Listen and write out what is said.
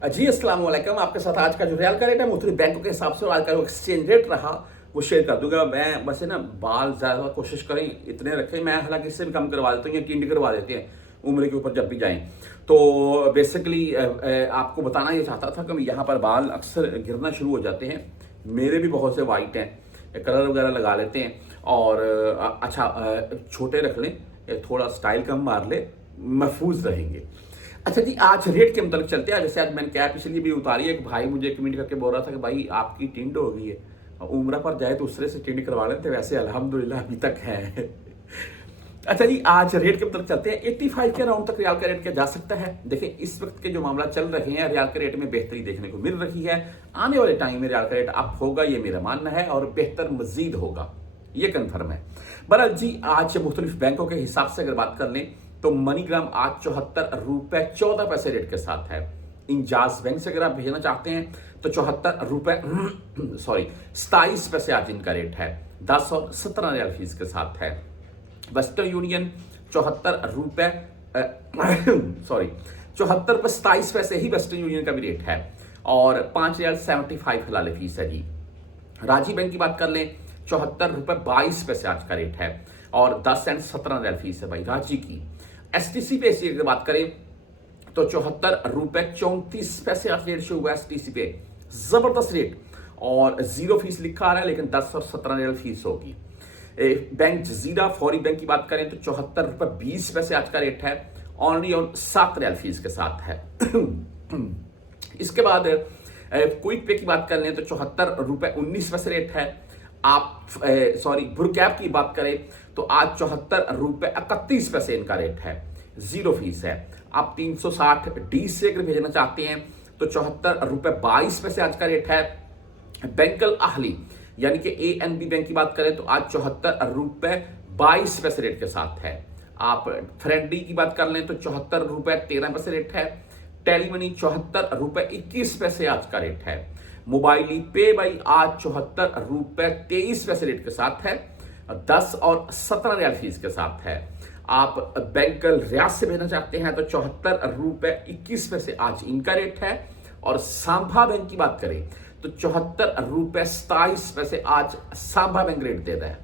जी अस्सलाम वालेकुम। आपके साथ आज का जो रियल का रेट है मुख्तलिफ बैंकों के हिसाब से और आज का जो एक्सचेंज रेट रहा वो शेयर कर दूंगा। मैं बस ना बाल ज़्यादा कोशिश करें इतने रखें, मैं हालांकि इससे भी कम करवा देता हूँ या टिंड करवा देते हैं उम्र के ऊपर जब भी जाएं। तो बेसिकली आपको बताना ये चाहता था कि यहाँ पर बाल अक्सर गिरना शुरू हो जाते हैं। मेरे भी बहुत से वाइट हैं, कलर वगैरह लगा लेते हैं और छोटे रख लें, थोड़ा स्टाइल कम मार ले, महफूज रहेंगे। अच्छा जी, आज रेट के मतलब चलते हैं। जैसे आज मैंने कैप इसलिए भी उतारी है कि भाई मुझे कमेंट करके बोल रहा था कि भाई आपकी टिंड हो गई है, उम्र पर जाए तो उससे टिंड करवा लेते, वैसे अल्हम्दुलिल्लाह अभी तक है। अच्छा जी, आज रेट के मतलब चलते हैं। 85 के अराउंड तक रियाल का रेट क्या जा सकता है। देखिए इस वक्त के जो मामला चल रहे हैं, रियाल के रेट में बेहतरी देखने को मिल रही है। आने वाले टाइम में रियाल का रेट अप होगा, ये मेरा मानना है, और बेहतर मजीद होगा, ये कन्फर्म है। बहरहाल जी, आज मुख्तलिफ बैंकों के हिसाब से अगर बात कर लें तो मनीग्राम आज 74 रुपए 14 पैसे रेट के साथ है। इंजाज बैंक से अगर आप भेजना चाहते हैं तो 74 रुपए 27 पैसे आज इनका रेट है। 10 और 17 रियाल फीस के साथ है। वेस्टर्न यूनियन 74 रुपए 27 पैसे ही वेस्टर्न यूनियन का भी रेट है और 5 रियाल 75 हलाल फीस है जी। राजी बैंक की बात कर लें 74 रुपए 22 पैसे आज का रेट है और 10 सेंट 17 रियाल फीस है भाई राजी की। एसटीसी पे की बात करें तो 74 रुपए 34 पैसे आज रेट शो हुआ एसटीसी पे, जबरदस्त रेट, और जीरो फीस लिखा आ रहा है लेकिन 10 और 17 रियाल फीस होगी। बैंक जजीरा फौरी बैंक की बात करें तो 74 रुपए 20 पैसे आज का रेट है, ऑनली ऑन 7 रियाल फीस के साथ है। इसके बाद क्विक पे की बात कर लें तो 74 रुपए 19 पैसे रेट है। आप बुरकैप की बात करें तो आज 74 रुपए 31 पैसे इनका रेट है, जीरो फीस है। आप 360 डी से अगर भेजना चाहते हैं तो 74 रुपए 22 पैसे आज का रेट है। बैंकल आहली यानी कि ANB बैंक की बात करें तो आज 74 रुपए 22 पैसे रेट के साथ है। आप फ्रेंडी की बात कर लें तो 74 रुपए 13 पैसे रेट है। टेलीमनी 74 रुपए 21 पैसे आज का रेट है। मोबाइली पे भाई आज 74 रुपए 23 पैसे रेट के साथ है, 10 और 17 रियाल फीस के साथ है। आप बैंकल रियाज से भेजना चाहते हैं तो 74 रुपए 21 पैसे आज इनका रेट है और सांभा बैंक की बात करें तो 74 रुपए 27 पैसे आज सांभा बैंक रेट दे रहा है।